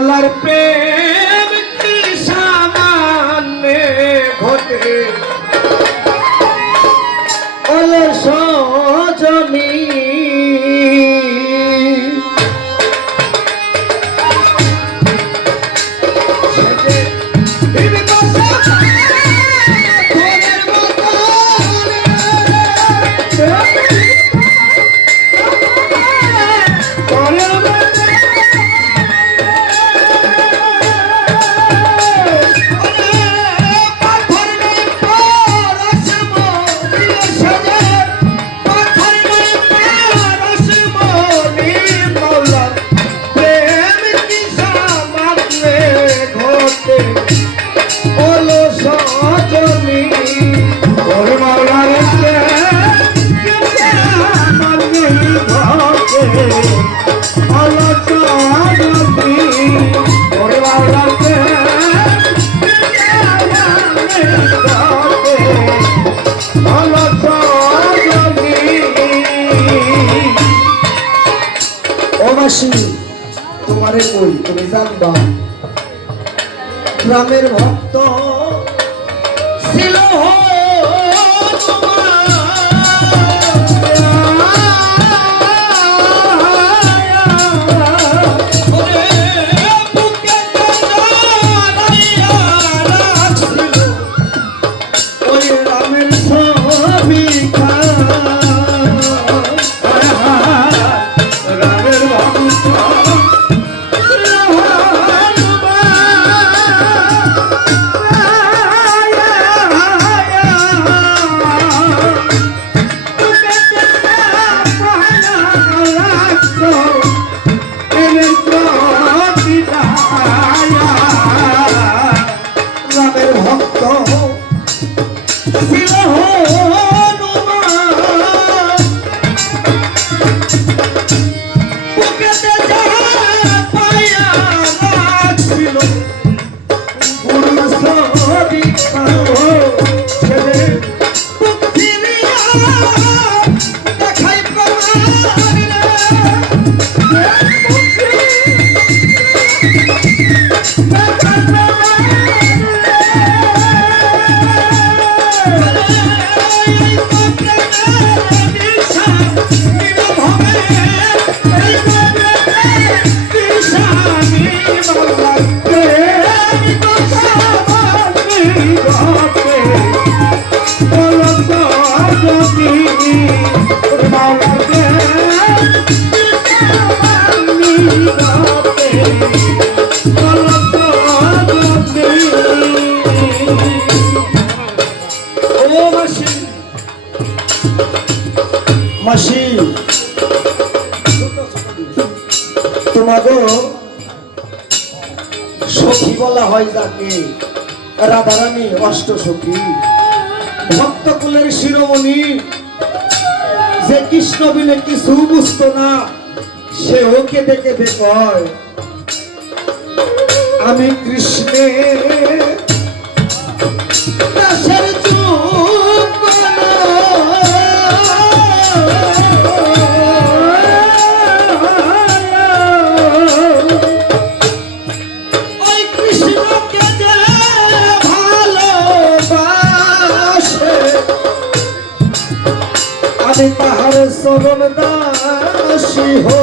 মাওলার প্রেম কি সামান্যে ঘটে অলস জমি তোমারে কই তুমি জানবা গ্রামের ভক্ত ছিল মাসি তোমাকে সখী বলা হয় যাকে রাধারানী অষ্ট সখী ভক্তকুলের শিরোমণি যে কৃষ্ণ বিনে কিছু বুঝতো না সে ওকে দেখে কয় আমি কৃষ্ণের দাসের তাহার চরণ দাসী হো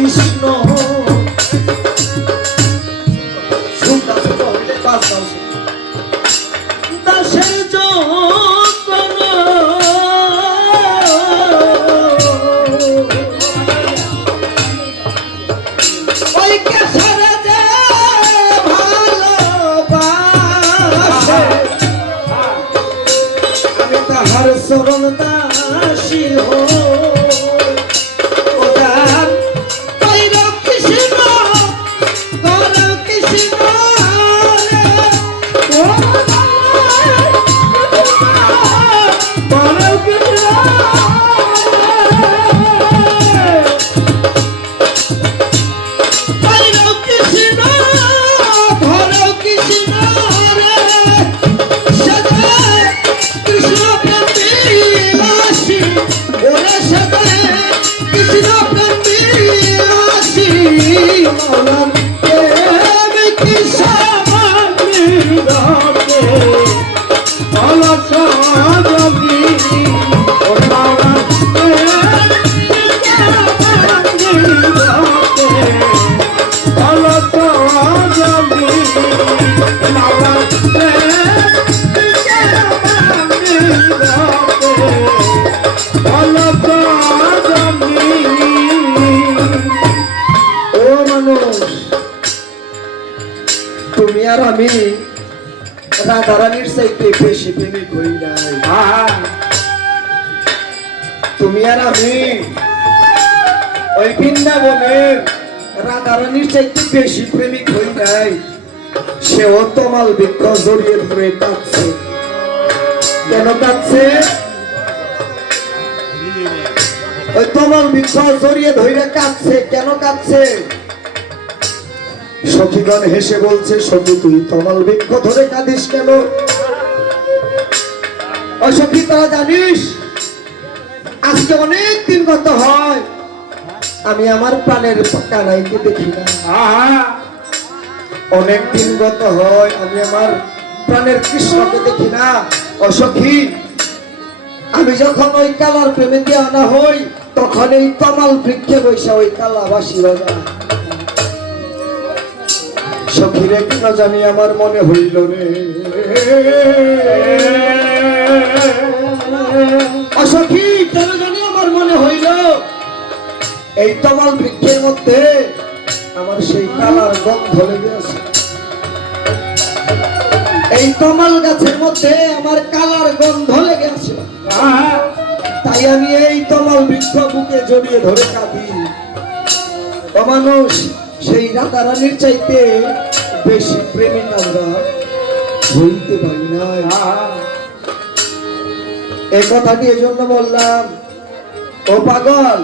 কৃষ্ণ দাসের যখন ওই কেশরে যে ভালোবাসে আমি তাহার চরণ দাসী হই আমি রাধারানীর চাইতে বেশি প্রেমিক হই নাই। তুমি আর আমি ওই বৃন্দাবনের রাধারানীর চাইতে বেশি প্রেমিক হই নাই। সেও তমাল বৃক্ষ জড়িয়ে ধরে কাঁদছে। কেন কাঁদছে? ওই তমাল বৃক্ষ জড়িয়ে ধরে কাঁদছে। কেন কাঁদছে? সখীগণ হেসে বলছে, সখী তুই তমাল বৃক্ষ ধরে কাঁদিস কেন? ও সখী, তোরা জানিস আজকে অনেক দিন গত হয় আমি আমার প্রাণের কানাইকে দেখি না। অনেক দিন গত হয় আমি আমার প্রাণের কৃষ্ণকে দেখি না। ও সখী, আমি যখন ওই কালার প্রেমে দিয়ে আনা হই তখন এই তমাল বৃক্ষে বৈশা ওই কালাবাসী রাজা। সখীরে কেন জানি আমার মনে হইল রে, অসখী কেন জানি আমার মনে হইল এই তমাল বৃক্ষের মধ্যে আমার সেই কালার গন্ধ লেগে আছে। এই তমাল গাছের মধ্যে আমার কালার গন্ধ লেগে আছে। তাই আমি এই তমাল বৃক্ষ বুকে জড়িয়ে ধরে কাঁদি। মানুষ সেই রাধারানীর চাইতে বেশি প্রেমিক আমরা হইতে পারি না। এই কথাটি এজন্য বললাম, ও পাগল,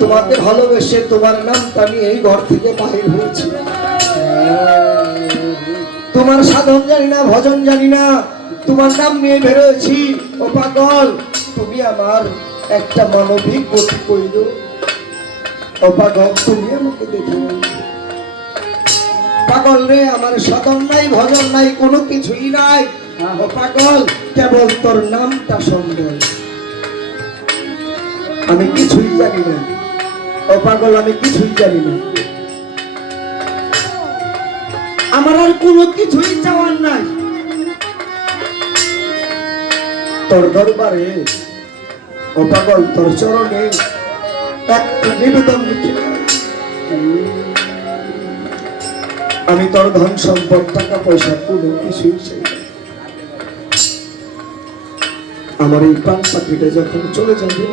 তোমাকে ভালোবেসে তোমার নামটা নিয়ে এই ঘর থেকে বাহির হয়েছি। তোমার সাধন জানি না, ভজন জানি না, তোমার নাম নিয়ে বেরোয়েছি। ও পাগল, তুমি আমার একটা মানবিক গতি কইল। ও পাগল, তুমি আমাকে দেখে পাগল রে, আমার সাধন নাই, ভজন নাই, কোনো কিছুই নাই। ও পাগল, কেবল তোর নামটা সুন্দর, আমি কিছুই জানি না। ও পাগল, আমি কিছুই জানি না, আমার আর কোনো কিছুই চাওয়ার নাই। তোর দরবারে ও পাগল, তোর চরণে একটা নিবেদন লিখি। আমি তোর ধন সম্পদ, টাকা পয়সা কোনো কিছুই চাই না। আমার এই পান পাখিটা যখন চলে যাবে,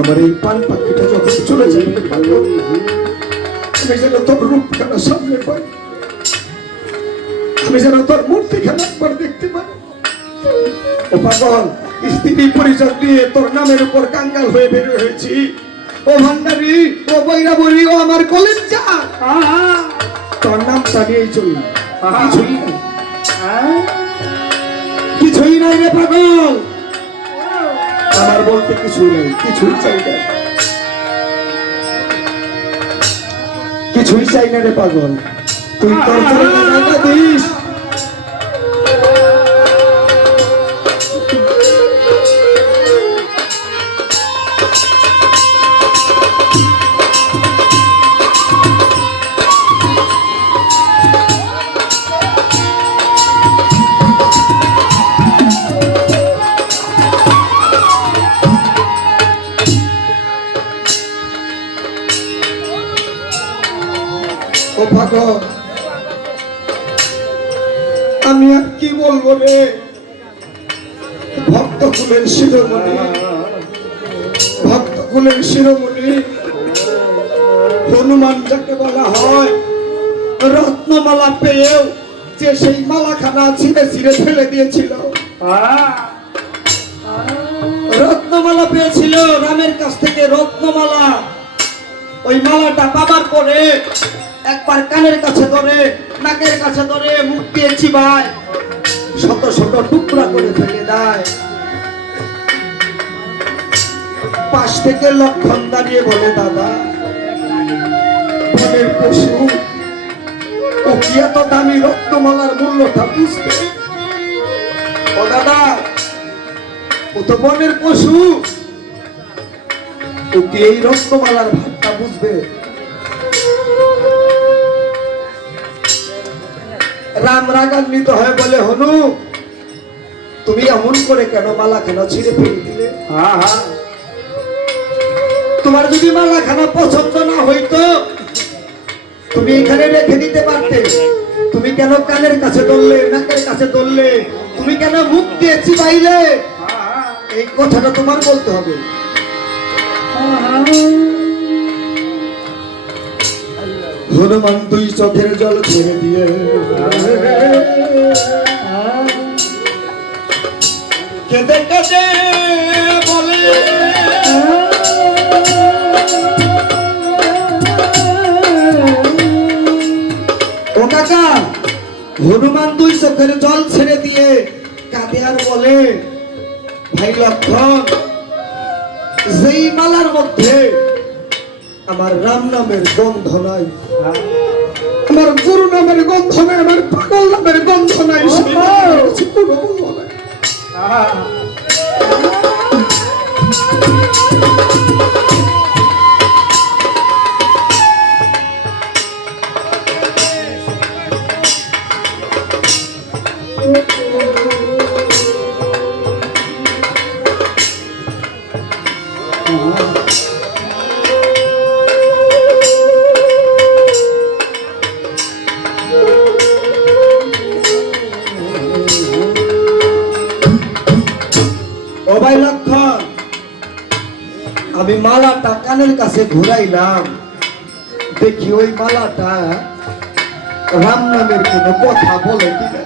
আমার এই পান পাখিটা যখন চলে যাবে, আমি যেন তোর রূপখানা সামনে পাই, আমি যেন তোর মূর্তিখানা একবার দেখতে পাই। ও পাগল, স্ত্রী পরিচয় দিয়ে তোর নামের উপর কাঙ্গাল হয়ে বের হয়েছি। ও ভান্ডারি, ও বৈরাবরী, ও আমার কলেজা, তোর নামটা নিয়েই চলি। কিছুই নাই, কিছুই নাই রে পাগল, আমার বলতে কিছুই নাই, কিছুই চাই না, কিছুই চাই না রে পাগল। তুই তোর জায়গা দিস। ও পাগল, আমি আর কি বলবো রে, ভক্তকুলের শিরোমণি, ভক্তকুলের শিরোমণি হনুমান যাকে বলা হয়, রত্নমালা পেয়েও যে সেই মালাখানা ছিঁড়ে ছিঁড়ে ফেলে দিয়েছিল। রত্নমালা পেয়েছিল রামের কাছ থেকে, রত্নমালা। ওই মালাটা পাবার পরে একবার কানের কাছে ধরে, নাকের কাছে ধরে, মুখ দিয়ে চিবায়, শত শত টুকরা করে ফেলে দেয়। পাশ থেকে লক্ষণ দাঁড়িয়ে বলে, দাদা, বনের পশু ও কি এত দামি রত্নমালার মূল্যটা বুঝবে? ও দাদা, ও তো বনের পশু, ও কি এই রত্নমালার ভাবটা বুঝবে? রাম রাগান্বিত হয়ে বলে, হনু, তুমি এমন করে কেন মালাখানা ছিঁড়ে ফেলে দিলে? তোমার যদি মালাখানা পছন্দ না হইতো তুমি এখানে রেখে দিতে পারতে। তুমি কেন কানের কাছে ধরলে, নাকের কাছে ধরলে, তুমি কেন মুখ দিয়ে চিবাইলে? এই কথাটা তোমার বলতে হবে। হনুমান দুই চোখের জল ছেড়ে দিয়ে কেঁদে কেঁদে বলে, ও কাকা। হনুমান দুই চোখের জল ছেড়ে দিয়ে কাঁদে আর বলে, ভাই লক্ষণ, যেই মালার মধ্যে আমার রাম নামের গন্ধ নাই, আমার গুরু নামের গন্ধ নাই, আমার পাগল নামের গন্ধ নাই, ভাই লক্ষণ, আমি মালাটা কানের কাছে ঘুরাইলাম, দেখি ওই মালাটা রাম নামের কোনো কথা বলে কিনা।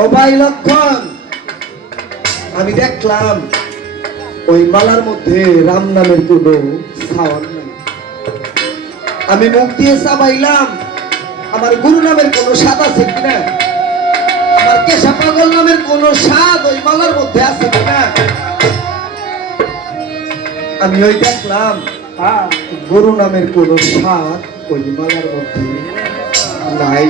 ও ভাই লক্ষণ, আমি দেখলাম ওই মালার মধ্যে রাম নামের কোনো সাওয়ার নাই। আমি মুখ দিয়ে চাবাইলাম, আমার গুরু নামের কোনো স্বাদ আছে কিনা, আমার কেশা পাগল নামের কোনো স্বাদ ওই মালার মধ্যে আছে কিনা। আমি ওই দেখলাম গুরু নামের কোনো স্বাদ ওই মালার মধ্যে নাই।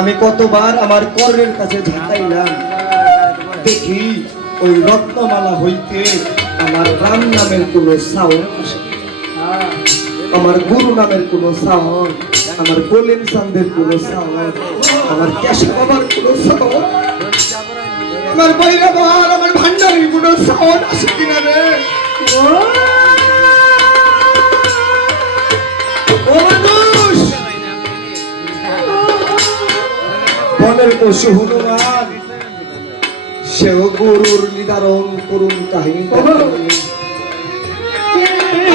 আমি কতবার আমার কর্ণের কাছে ঝাঁকাইলাম, দেখি ওই রত্নমালা হইতে আমার রাম নামের কোন সাউন্ড আসে, আমার গুরু নামের কোন সাউন্ড, আমার গোলেম চাঁদের কোন সাউন্ড, আমার কেশব বাবার কোন সাউন্ড, আমার বৈরা বাবার, আমার ভান্ডারের কোন সাউন্ড আসে কিনা রে। ও মানুষ, বনের পশু হনুমান, সেও গরুর নিদারণ করুন কাহিনী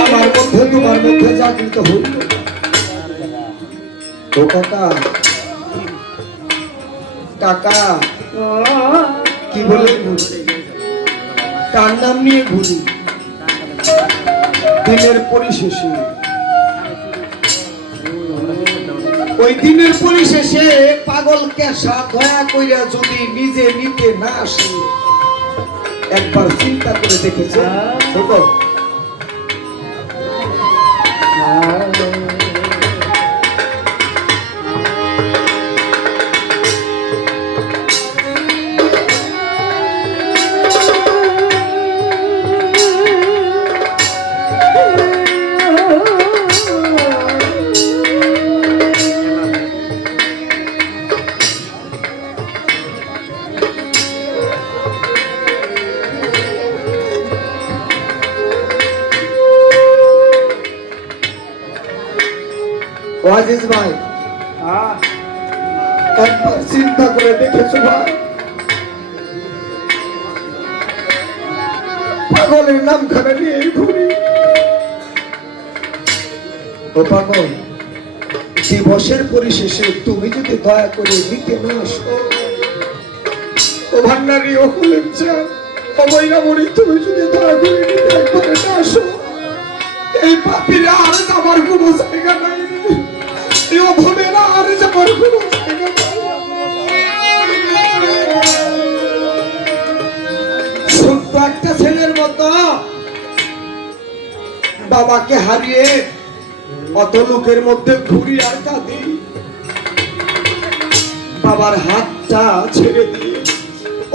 আমার মধ্যে তোমার মধ্যে জাগৃত হইল। ও কাকা, কাকা কি বলে ঘুরি, কার নাম নিয়ে ঘুরি, দিনের পরিশেষে, ওই দিনের পরিশেষে পাগল কেশা দয়া কইরা যদি নিজে নিতে না আসে, একবার চিন্তা করে দেখেছে ছোট? আজিজ ভাই, একবার চিন্তা করে দেখেছো ভাই, পাগলের নামখানা নিয়ে ঘুরি। ও পাগল, দিবসের পরিশেষে তুমি যদি দয়া করে দিতে না আসো, ও ভান্ডারি, ও হলেন চান, ও বৈরামণি, তুমি যদি দয়া করে দিতে একবারে না আসো, এই পাপীরা আর যাবার কোনো জায়গা নাই, ছোট্ট একটা ছেলের মতো বাবাকে হারিয়ে অত লোকের মধ্যে ঘুরি আর কাঁদি, বাবার হাতটা ছেড়ে দিয়ে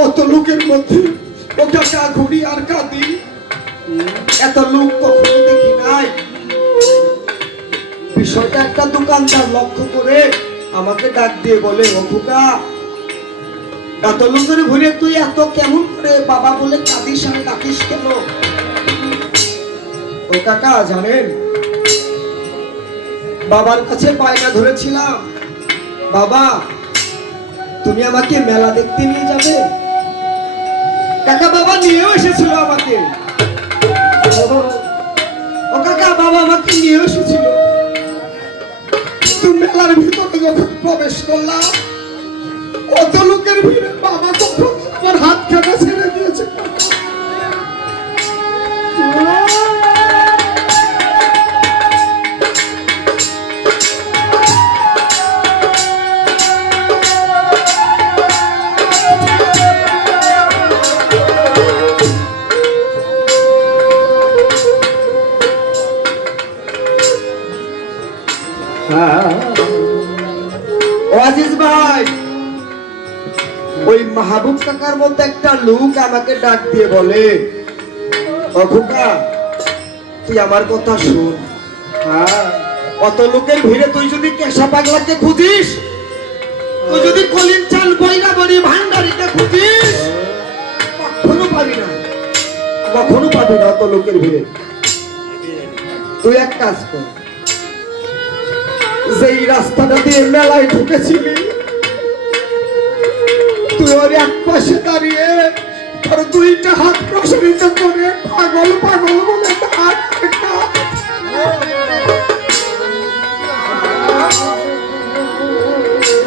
অত লোকের মধ্যে ও কাকা ঘুরি আর কাঁদি, এত লোক কখনো দেখি নাই। বিষয়টা একটা দোকানদার লক্ষ্য করে আমাকে ডাক দিয়ে বলে, ও খোকা, এত লোকের ঘুরে তুই এত কেমন করে বাবা বলে কাঁদিস আর ডাকিস কেন? ও কাকা জানেন, বাবার কাছে বায়না ধরেছিলাম, বাবা তুমি আমাকে মেলা দেখতে নিয়ে যাবে। কাকা বাবা নিয়েও এসেছিল আমাকে। ও কাকা বাবা আমাকে নিয়ে এসেছিল। তুমি মেলার ভিতরে যখন প্রবেশ করলাম, কত লোকের ভিড়ে বাবা তখন আমার হাত কাটা ছেড়ে দিয়েছে। আজিজ ভাই, ওই মাহবুব কাকার মধ্যে একটা লোক আমাকে ডাক দিয়ে বলে, ও খোকা তুই আমার কথা শুন, অত লোকের ভিড়ে তুই যদি কেশা পাগলাকে খুঁজিস, তুই যদি কলিম চাল বইনা বড়ি ভান্ডারিকে খুঁজিস, কখনো পাবি না, কখনো পাবি না অত লোকের ভিড়ে। তুই এক কাজ কর, যেই রাস্তাটা দিয়ে মেলায় ঢুকেছিলি, তুই ওর এক পাশে দাঁড়িয়ে তোর দুইটা হাত প্রসারিত করে পাগল পাগল বলে ডাক।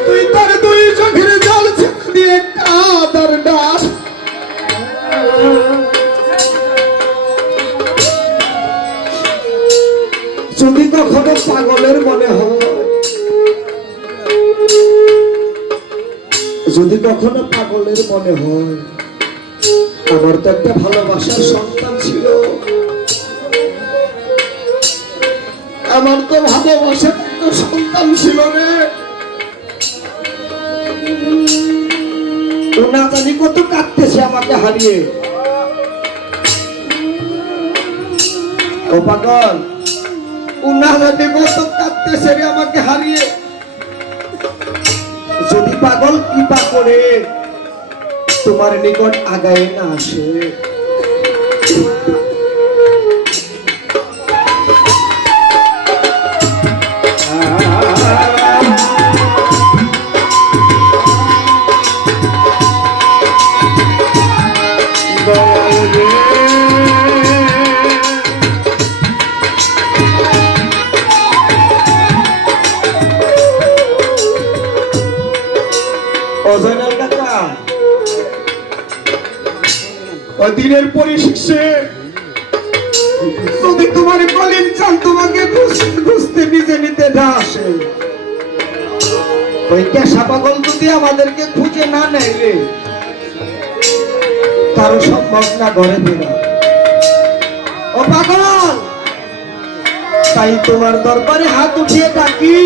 তুই তার দুই চোখের জল ছেড়ে দিয়ে কাঁদার ডাক। যদি কখনো পাগলের মনে হয়, যদি কখনো পাগলের মনে হয়, আমার তো একটা ভালোবাসার সন্তান ছিল, আমার তো ভালোবাসার একটা সন্তান ছিল রে। ও না জানি কত কাঁদতেছে আমাকে হারিয়ে। ও পাগল, ও না জানি কত কাঁদতেছে রে আমাকে হারিয়ে। যদি পাগল কৃপা করে তোমার নিকট আগায় না আসে, দিনের পরিশেষে যদি তোমার কলিম চান তোমাকে খুঁজতে নিজে নিতে না আসে, ওই কেশা পাগল যদি আমাদেরকে খুঁজে না নেয়, কারো সম্ভব না ঘরে ফেরা। ও পাগল, তাই তোমার দরবারে হাত উঠিয়ে ডাকি,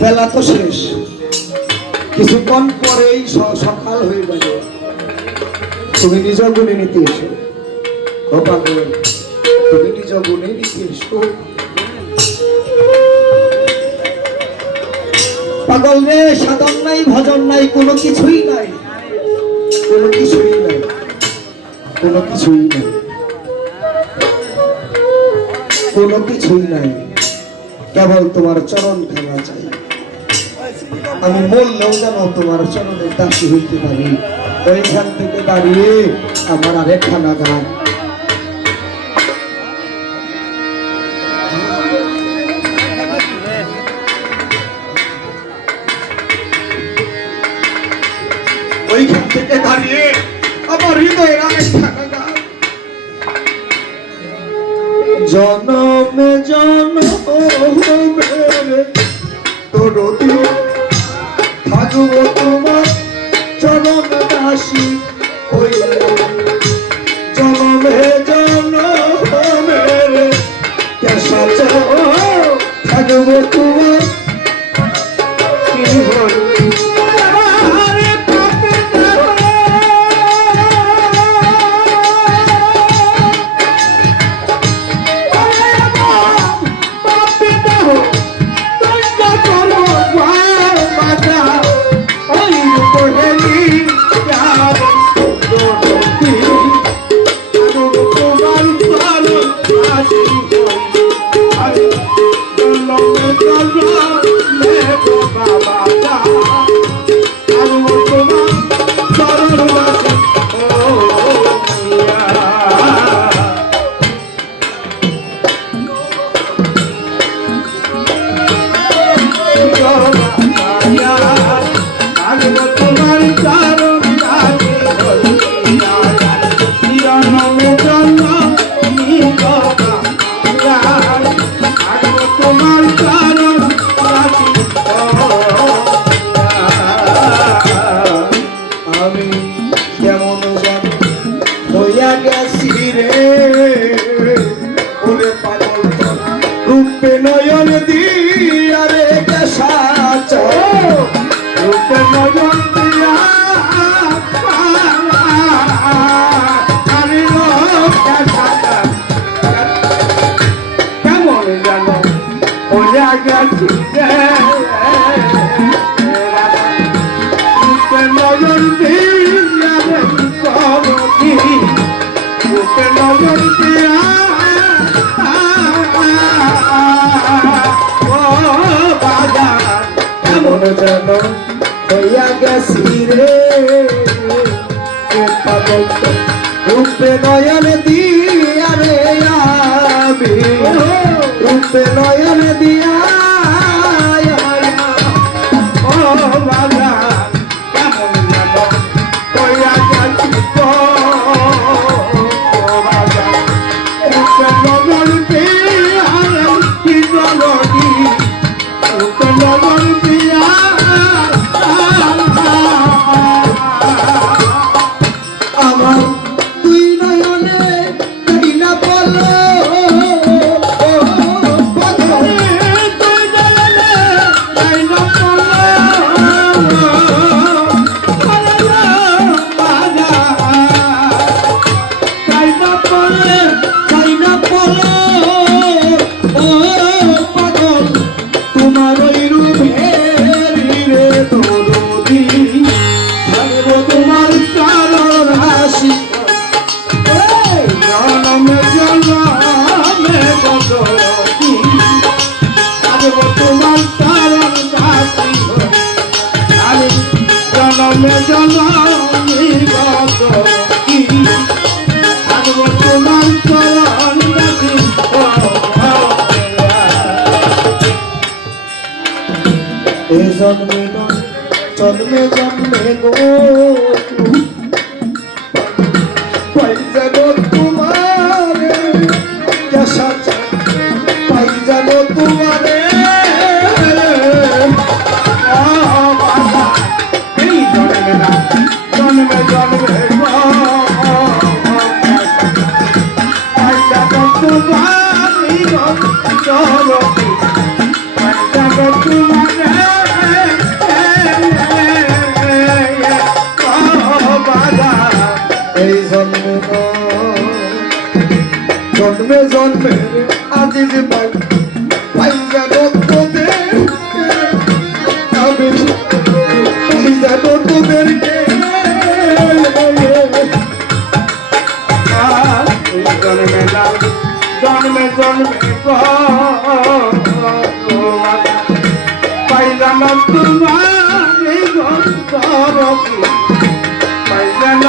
বেলা তো শেষ, কিছুক্ষণ পরেই সকাল হয়ে যাবে। তুমি নিজ গুণে নিতে এসো। ও পাগল, তুমি নিজ গুণে নিতে এসো। পাগল রে, সাধন নাই, ভজন নাই, কোনো কিছুই নাই, কোনো কিছুই নাই, কোনো কিছুই নাই, কোনো কিছুই নাই, কেবল তোমার চরণ খেলা চাই। আমি বললেও যেন তোমার চরণের দাসী হইতে পারি। ওইখান থেকে দাঁড়িয়ে আমার আরেকখানা গান। ওইখান থেকে দাঁড়িয়ে আমার হৃদয়ের আরেকখানা গান। জনমে জনমে তোরতি থাকবো তোমার চরণ দাসী, ওই জনমে জনমের কেসা থাকবো তোমার জীবন রূপে নয়ন দিয়া রে কেসা রূপে নয়ন দিয়া কেমন যেন হইয়া গেছি রূপে নয়ন দিয়া রে রূপে নয়ন দিয়া কেমন যেন হইয়া গেছি রে পাগল রূপে নয়ন দিয়া রে আমি রূপে নয়ন দিয়া ও বাবা কেমন যেন হইয়া গেছি তো বাবা রূপে নয়ন দিয়া কি জলদি রূপে নয়ন দিয়া আমার তুই নয়নে তাই না বলো তুই নয়নে তাই না তাই না বলো ও পাগল তোমার ওই রূপের রে দরদি থাকবো তোমার কারণ হাসি জনমে জনমে বদলি থাকবো তোমার কারণ হাসি আমি জনমে জনমে বদলি থাকবো তোমার কারণ হাসি এ জন্মে জন্মে জন্মে গো পাই যাব তোমারে কেসা পাই যাব তোমারে এই জন্মে না জন্মে জন্মে পাই যাব তোমারি জনমী পাই যাব তোমারে এই জন্মে জন্মে জন্মে আজি যে পাই পাই যাব তোদের আমি পাই যাব তোদেরকে জন্মে জন্মে জন্মে পাই যাব তোমার পাই যাব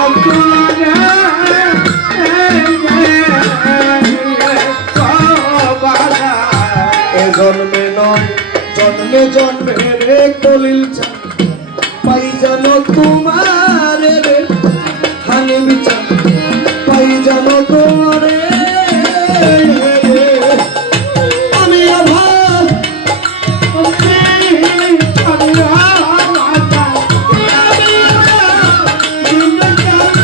জন্মে নয় জন্মে জন্মে রে কলিল পাই জানো তোমার রে হানি বিচার পাই জানো তোমারে আমি আভার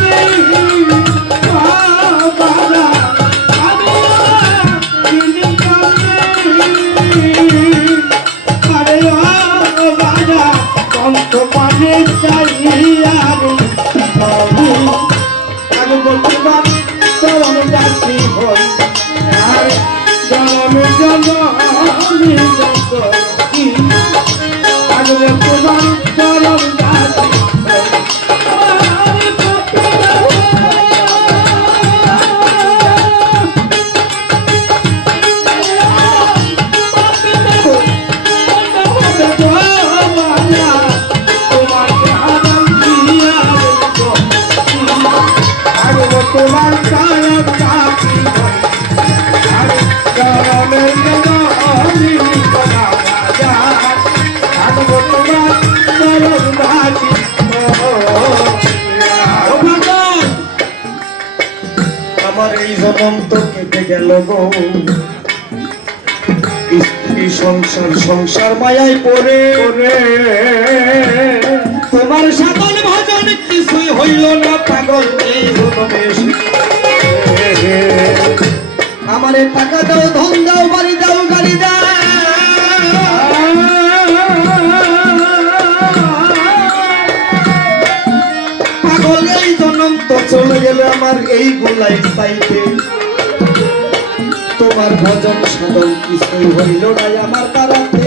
আমি তোমার কারণ কাকি আর চরণের আমি থাকবো তোমার চরণ কাকি। আমার এই জনম তো কেটে গেল গো, স্ত্রী সংসার সংসার মায়ায় পড়ে তোমার সাধন ভজন কিছুই হইল না পাগল এই জনমে। আমারে টাকা দাও, ধন দাও, বাড়ি দাও, গাড়ি দাও, পাগল এই জনম তো চলে গেলে আমার এই গোলাই পাইতে। তোমার ভজন সাধন কিছুই হইল না আমার তারাতে।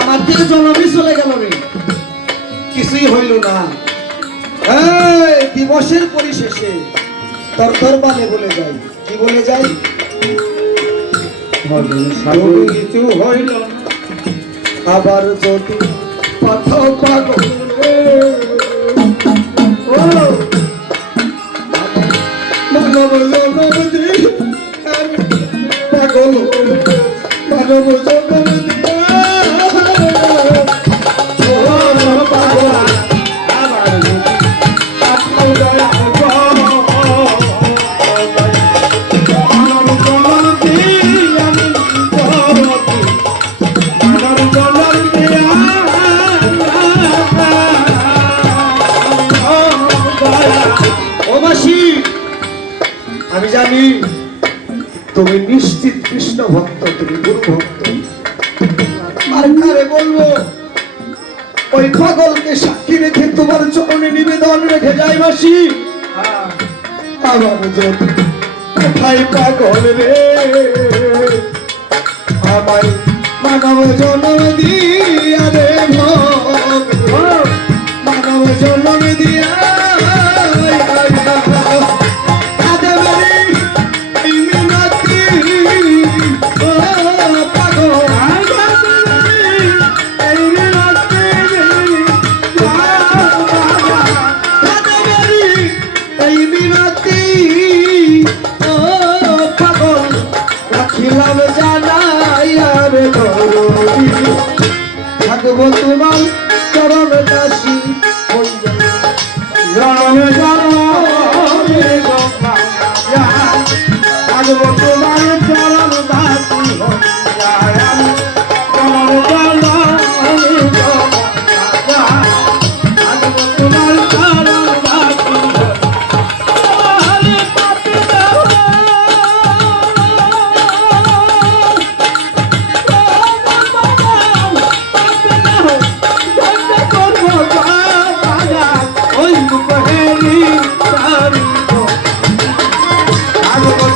আমার যে জনমই চলে গেল রে, কিছুই হইল না। দিবসের পরিশেষে তোর দরবারে বলে যাই, কি বলে যাই, কিছু হইল আবার যদি পাঠাও পাগল মানব জনম দি পাগল মানব জনম দিয়া আমি জানি তুমি নিশ্চিত কৃষ্ণ ভক্ত, তুমি গুরু ভক্ত। আর কারে বলবো, ওই পাগলকে সাক্ষী রেখে তোমার চরণে নিবেদন রেখে যাই মাসি। আমার যদি কোথায় পাগল রে, আমার মানব জনম দিয়া রে মানব জনম দিয়া থাকবো তোমার চরণ দাসী থাকবো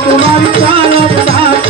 তোমার চরণ দাসী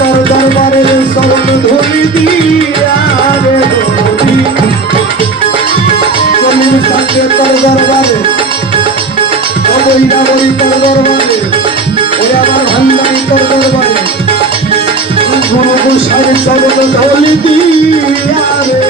তোর দরবারে সব ধুলি দিয়া রে চলির সাথে তোর দরবারে বইরা বই তোর দরবারে ওই আমার ভান্ডারি তোর দরবারে গুরু গোসাই সব ধুলি দিয়া রে